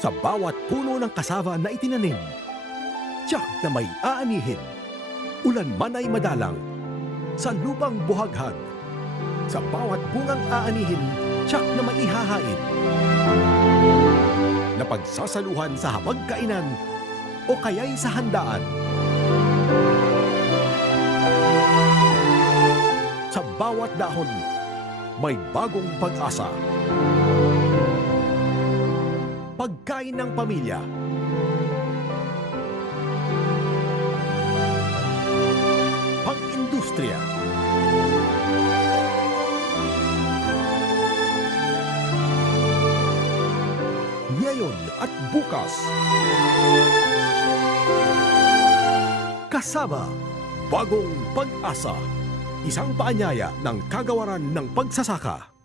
Sa bawat puno ng kasava na itinanim, tiyak na may aanihin. Ulan man ay madalang, sa lupang buhaghag. Sa bawat bungang aanihin, tiyak na may ihahain. Napagsasaluhan sa hapagkainan o kaya'y sa handaan. Sa bawat dahon, may bagong pag-asa. Pagkain ng pamilya. Pang-industriya. Ngayon at bukas. Kasama, bagong pag-asa. Isang paanyaya ng kagawaran ng pagsasaka.